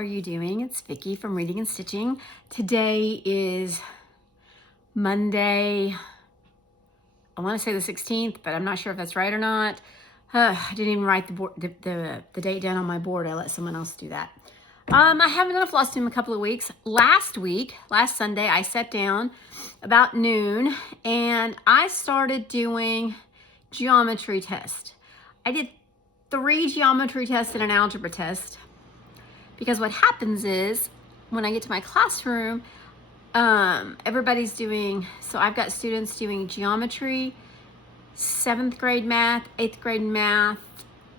are you doing? It's Vicki from Reading and Stitching. Today is Monday, I want to say the 16th, but I'm not sure if that's right or not. I didn't even write the date down on my board. I let someone else do that. I haven't done a Flosstube in a couple of weeks. Last Sunday, I sat down about noon and I started doing geometry test. I did 3 geometry tests and an algebra test. Because what happens is, when I get to my classroom, everybody's doing, so I've got students doing geometry, 7th grade math, 8th grade math,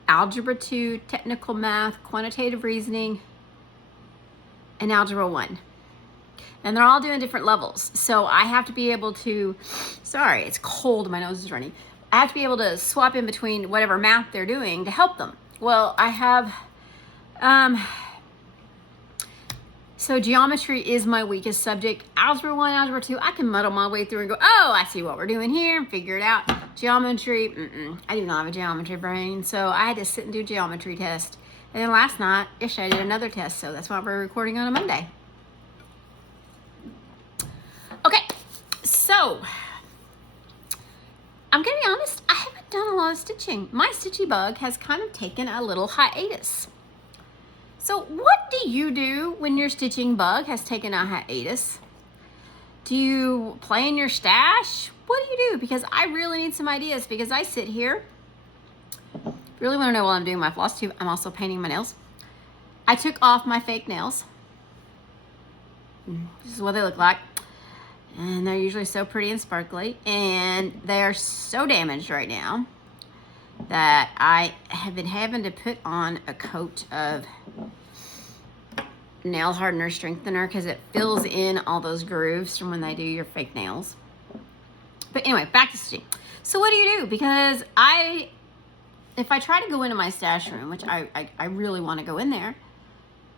algebra 2, technical math, quantitative reasoning, and algebra 1. And they're all doing different levels. So I have to be able to, sorry, it's cold, my nose is running. I have to be able to swap in between whatever math they're doing to help them. Well, I have, so geometry is my weakest subject. Algebra 1, algebra 2, I can muddle my way through and go, oh, I see what we're doing here, and figure it out. Geometry, I do not have a geometry brain, so I had to sit and do geometry test. And then yesterday I did another test, so that's why we're recording on a Monday. Okay, so I'm gonna be honest, I haven't done a lot of stitching. My stitchy bug has kind of taken a little hiatus. So what do you do when your stitching bug has taken a hiatus? Do you play in your stash? What do you do? Because I really need some ideas, because I sit here. If you really want to know while I'm doing my Flosstube, I'm also painting my nails. I took off my fake nails. This is what they look like. And they're usually so pretty and sparkly. And they are so damaged right now that I have been having to put on a coat of nail hardener strengthener because it fills in all those grooves from when they do your fake nails. But anyway, back to stitching. So what do you do? Because if I try to go into my stash room, which I really want to go in there,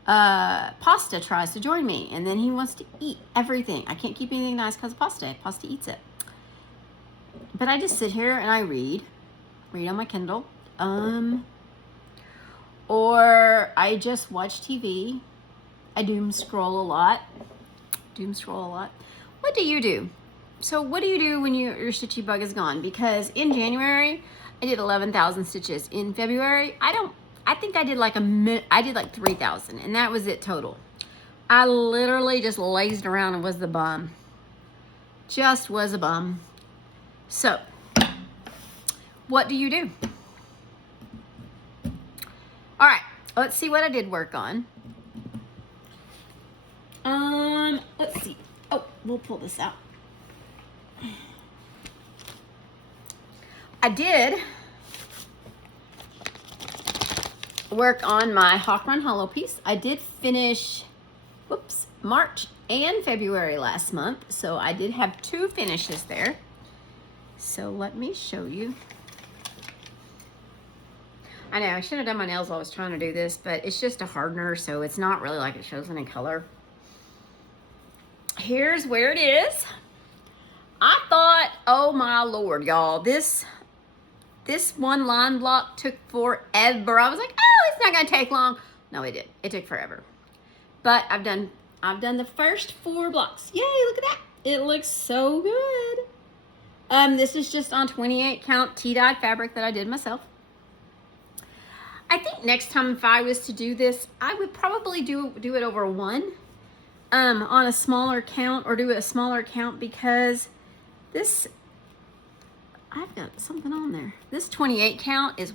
Pasta tries to join me, and then he wants to eat everything. I can't keep anything nice because of Pasta. Pasta eats it. But I just sit here and I read on my Kindle, or I just watch TV. I doom scroll a lot. What do you do? So what do you do when your stitchy bug is gone? Because in January, I did 11,000 stitches. In February, I think I did like 3,000, and that was it total. I literally just lazed around and was the bum. Just was a bum. So, what do you do? All right, let's see what I did work on. Let's see. Oh, we'll pull this out. I did work on my Hawk Run Hollow piece. I did finish, March and February last month. So I did have 2 finishes there. So let me show you. I know I should have done my nails while I was trying to do this, but it's just a hardener, so it's not really like it shows any color. Here's where it is. I thought, oh my Lord, y'all, this one line block took forever. I was like, oh, it's not gonna take long. No, it did. It took forever. But I've done the first 4 blocks. Yay, look at that. It looks so good. This is just on 28 count tea-dyed fabric that I did myself. I think next time if I was to do this, I would probably do it over 1 on a smaller count, or do a smaller count, because this, I've got something on there. This 28 count is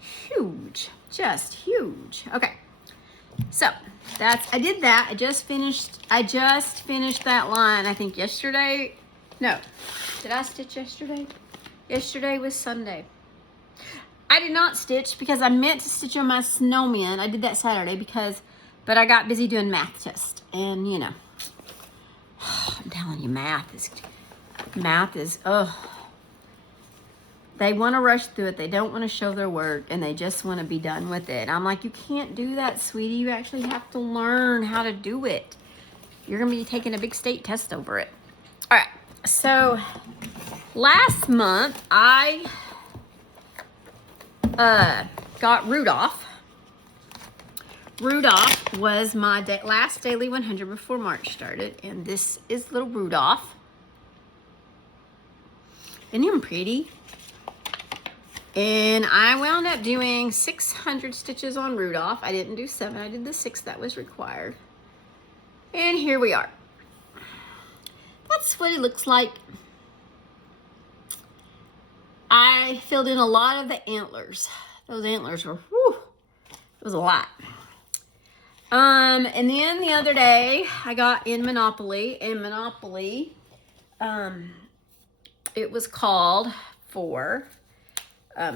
huge, just huge. Okay, so I did that. I just finished that line, I think yesterday. No, did I stitch yesterday? Yesterday was Sunday. I did not stitch because I meant to stitch on my snowman. I did that Saturday but I got busy doing math test, and you know, I'm telling you, math is, they want to rush through it. They don't want to show their work, and they just want to be done with it. I'm like, you can't do that, sweetie. You actually have to learn how to do it. You're going to be taking a big state test over it. All right, so last month I got Rudolph. Rudolph was my last daily 100 before March started, and this is little Rudolph. Isn't he pretty? And I wound up doing 600 stitches on Rudolph. I didn't do 7, I did the 6 that was required. And here we are. That's what it looks like. I filled in a lot of the antlers. Those antlers were, whew, it was a lot. And then the other day, I got in Monopoly, and Monopoly, it was called for, I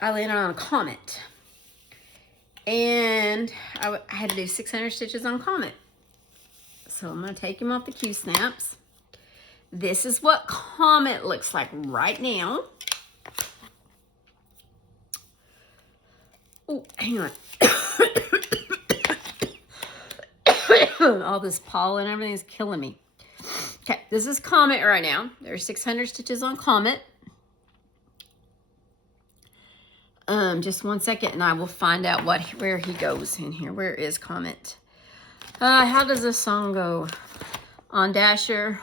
landed on a Comet. And I had to do 600 stitches on Comet. So I'm going to take him off the Q-snaps. This is what Comet looks like right now. Oh, hang on. All this pollen and everything is killing me. Okay, this is Comet right now. There's 600 stitches on Comet. Just 1 second and I will find out where he goes in here. Where is Comet? How does this song go? On Dasher,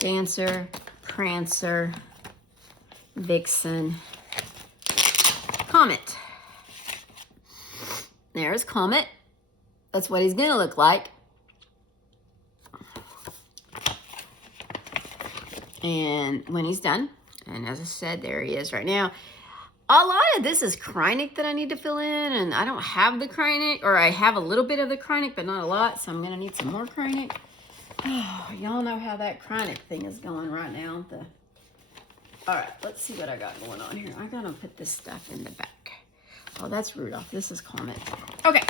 Dancer, Prancer, Vixen, Comet. There's Comet. That's what he's gonna look like. And when he's done, and as I said, there he is right now. A lot of this is Krynic that I need to fill in, and I don't have the Krynic, or I have a little bit of the Krynic, but not a lot, so I'm gonna need some more Krynic. Oh, y'all know how that Krynic thing is going right now. All right, let's see what I got going on here. I gotta put this stuff in the back. Oh, that's Rudolph. This is Comet. Okay,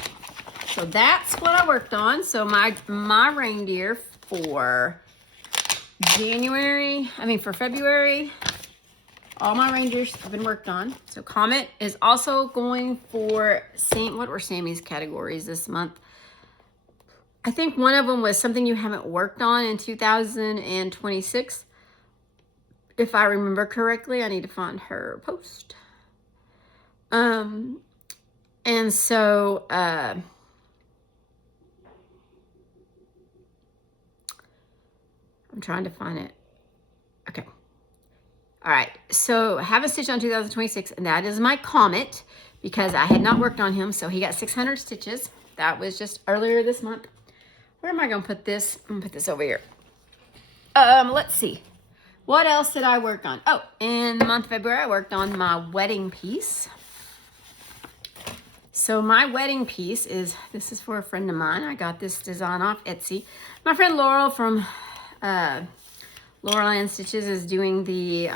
so that's what I worked on. So my reindeer for for February, all my reindeers have been worked on. So Comet is also going for what were Sammy's categories this month? I think one of them was something you haven't worked on in 2026. If I remember correctly, I need to find her post. And so, I'm trying to find it. Okay. All right. So I have a stitch on 2026, and that is my Comet because I had not worked on him. So he got 600 stitches. That was just earlier this month. Where am I going to put this? I'm going to put this over here. Let's see. What else did I work on? Oh, in the month of February, I worked on my wedding piece. So my wedding piece this is for a friend of mine. I got this design off Etsy. My friend Laurel from Laurel and Stitches is doing the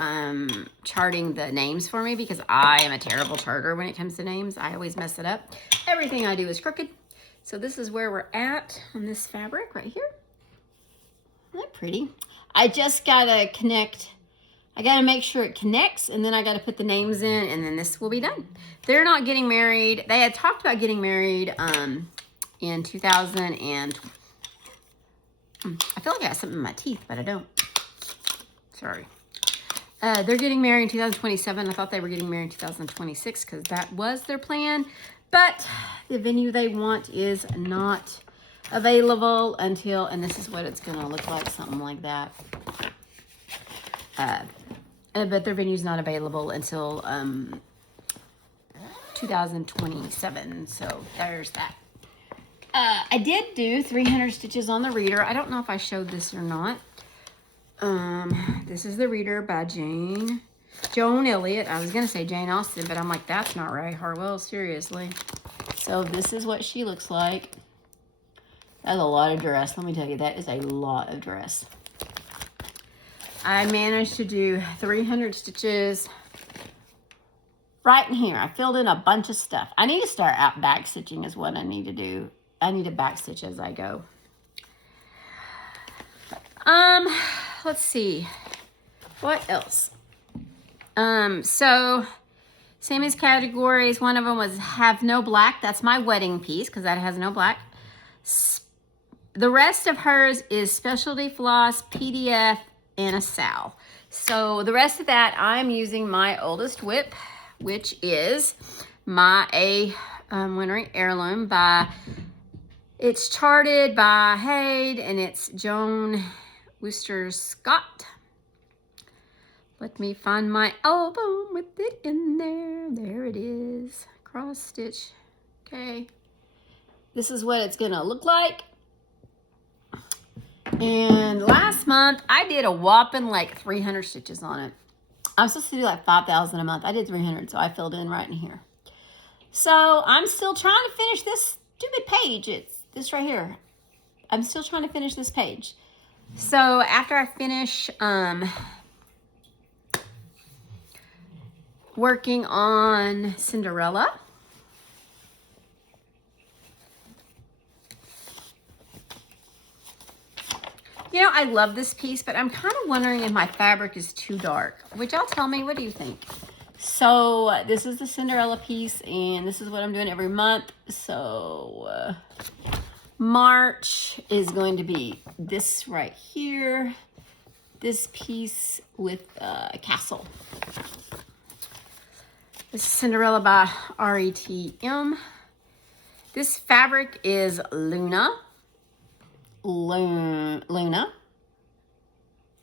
charting the names for me because I am a terrible charter when it comes to names. I always mess it up. Everything I do is crooked. So this is where we're at on this fabric right here. Isn't that pretty? I just gotta connect. I gotta make sure it connects, and then I gotta put the names in, and then this will be done. They're not getting married. They had talked about getting married in 2000 and I feel like I got something in my teeth, but I don't. Sorry. They're getting married in 2027. I thought they were getting married in 2026 because that was their plan. But the venue they want is not available until, and this is what it's going to look like, something like that. But their venue's not available until 2027. So there's that. I did do 300 stitches on the reader. I don't know if I showed this or not. This is the reader by Joan Elliott. I was going to say Jane Austen, but I'm like, that's not right, Hartwell, seriously. So this is what she looks like. That's a lot of dress. Let me tell you, that is a lot of dress. I managed to do 300 stitches right in here. I filled in a bunch of stuff. I need to start out back stitching is what I need to do. I need to back stitch as I go. Let's see. What else? So Sammy's categories, one of them was have no black. That's my wedding piece because that has no black. The rest of hers is specialty floss, PDF, and a SAL. So the rest of that, I'm using my oldest whip, which is my Wintering Heirloom by, it's charted by Haid, and it's Joan Worcester Scott. Let me find my album with it in there. There it is. Cross stitch. Okay. This is what it's gonna look like. And last month I did a whopping like 300 stitches on it. I'm supposed to do like 5,000 a month. I did 300, so I filled in right in here. So I'm still trying to finish this stupid page. It's this right here. I'm still trying to finish this page. So after I finish working on Cinderella, you know, I love this piece, but I'm kind of wondering if my fabric is too dark. Would y'all tell me, what do you think? So this is the Cinderella piece, and this is what I'm doing every month. So March is going to be this right here, this piece with a castle. This is Cinderella by RETM. This fabric is Luna.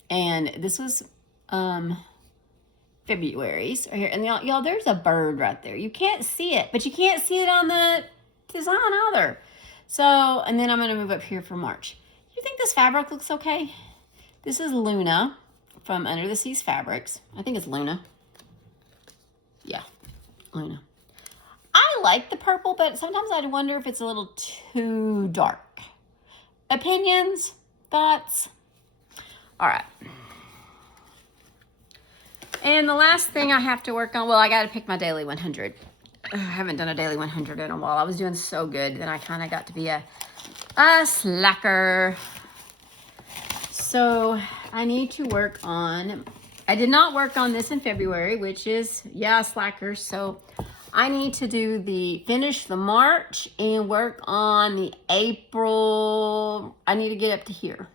And this was February's right here. And y'all, there's a bird right there. You can't see it, but you can't see it on the design either. So, and then I'm going to move up here for March. You think this fabric looks okay? This is Luna from Under the Seas Fabrics. I think it's Luna. Yeah, Luna. I like the purple, but sometimes I wonder if it's a little too dark. Opinions? Thoughts? All right. And the last thing I have to work on, well, I got to pick my daily 100. I haven't done a daily 100 in a while. I was doing so good. Then I kind of got to be a slacker. So I need to work on, I did not work on this in February, which is, yeah, slacker. So I need to do finish the March and work on the April. I need to get up to here.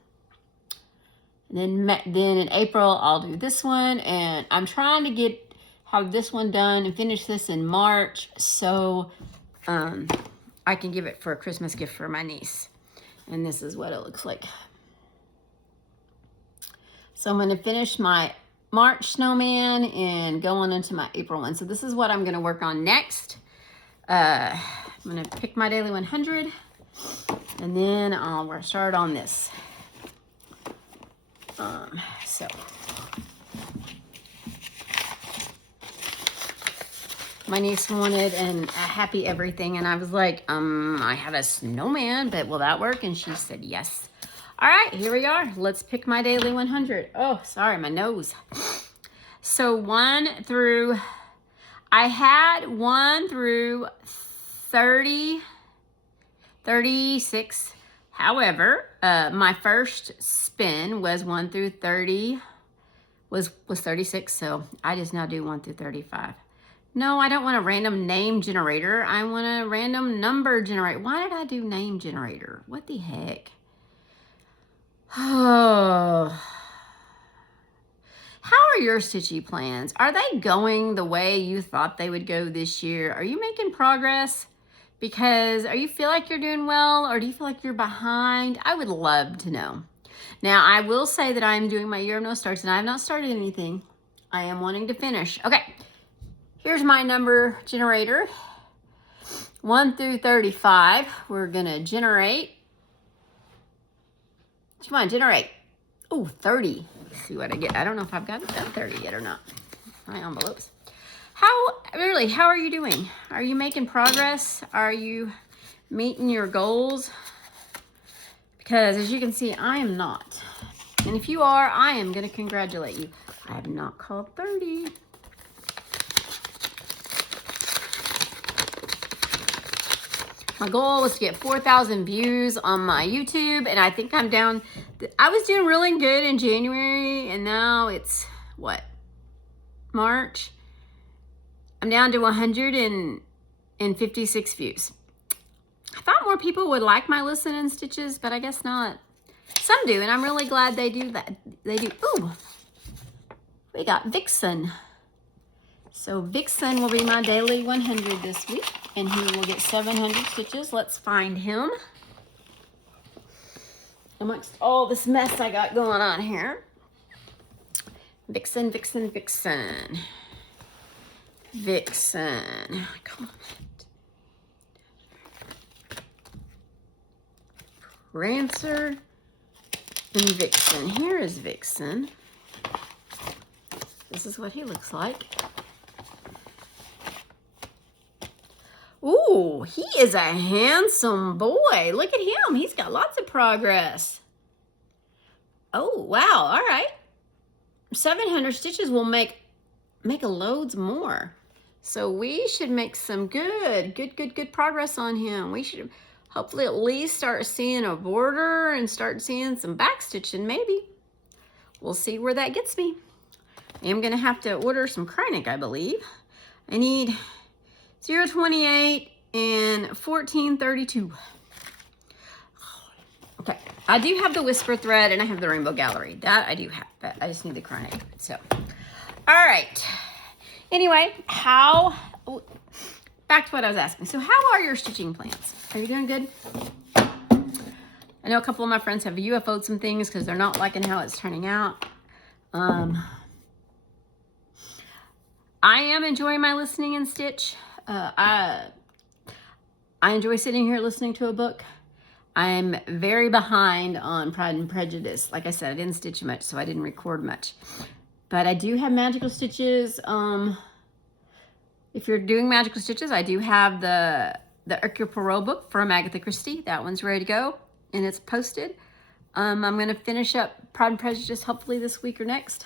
And then in April, I'll do this one. And I'm trying to have this one done and finish this in March so I can give it for a Christmas gift for my niece. And this is what it looks like. So I'm going to finish my March snowman and go on into my April one. So this is what I'm going to work on next. I'm going to pick my daily 100 and then I'll start on this. So my niece wanted a happy everything, and I was like, I have a snowman, but will that work? And she said yes. All right, here we are. Let's pick my daily 100. Oh, sorry, my nose. So 1 through, I had 1 through 36. However, my first spin was 1 through 30, was 36. So I just now do 1 through 35. No, I don't want a random name generator. I want a random number generator. Why did I do name generator? What the heck? Oh. How are your stitchy plans? Are they going the way you thought they would go this year? Are you making progress? Because you feel like you're doing well, or do you feel like you're behind? I would love to know. Now, I will say that I'm doing my year of no starts, and I have not started anything. I am wanting to finish. Okay, here's my number generator. 1 through 35. We're gonna generate. Come on, generate. Oh, 30. Let's see what I get. I don't know if I've got that 30 yet or not. My envelopes. How are you doing? Are you making progress? Are you meeting your goals? Because as you can see, I am not. And if you are, I am going to congratulate you. I have not called 30. My goal was to get 4,000 views on my YouTube, and I think I'm down. I was doing really good in January, and now it's, what, March? I'm down to 156 views. I thought more people would like my listen and stitches, but I guess not. Some do, and I'm really glad they do that. They do. Ooh, we got Vixen. So Vixen will be my daily 100 this week, and he will get 700 stitches. Let's find him amongst all this mess I got going on here. Vixen, Vixen, Vixen. Vixen. Come on. Prancer and Vixen. Here is Vixen. This is what he looks like. Ooh, he is a handsome boy. Look at him. He's got lots of progress. Oh, wow. All right. 700 stitches will make a loads more. So we should make some good progress on him. We should hopefully at least start seeing a border and start seeing some back stitching maybe. We'll see where that gets me. I am going to have to order some Kreinik, I believe. I need 0.28 and 14.32. Okay, I do have the Whisper thread and I have the Rainbow Gallery. That I do have, but I just need the Kreinik. So, all right. Anyway, back to what I was asking. So how are your stitching plans? Are you doing good? I know a couple of my friends have UFO'd some things because they're not liking how it's turning out. I am enjoying my listening and stitch. I enjoy sitting here listening to a book. I'm very behind on Pride and Prejudice. Like I said, I didn't stitch much, so I didn't record much. But I do have magical stitches. If you're doing magical stitches, I do have the Hercule Poirot book from Agatha Christie. That one's ready to go, and it's posted. I'm going to finish up Pride and Prejudice hopefully this week or next.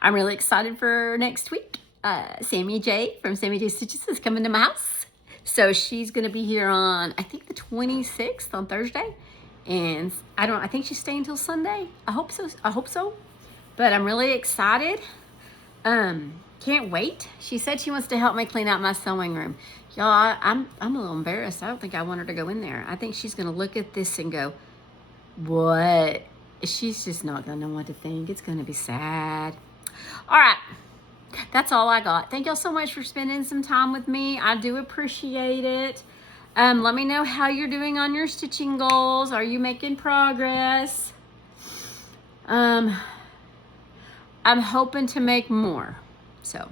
I'm really excited for next week. Sammy J from Sammy J Stitches is coming to my house. So she's going to be here on, I think, the 26th on Thursday. And I think she's staying until Sunday. I hope so. But I'm really excited. Can't wait. She said she wants to help me clean out my sewing room. Y'all, I'm a little embarrassed. I don't think I want her to go in there. I think she's going to look at this and go, what? She's just not going to know what to think. It's going to be sad. All right. That's all I got. Thank y'all so much for spending some time with me. I do appreciate it. Let me know how you're doing on your stitching goals. Are you making progress? I'm hoping to make more. So,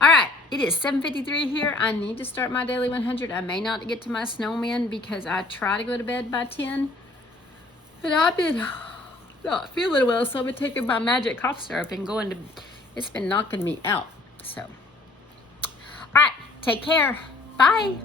all right. It is 7:53 here. I need to start my daily 100. I may not get to my snowman because I try to go to bed by 10. But I've been not feeling well, so I've been taking my magic cough syrup and going to... It's been knocking me out. So, all right, take care. Bye.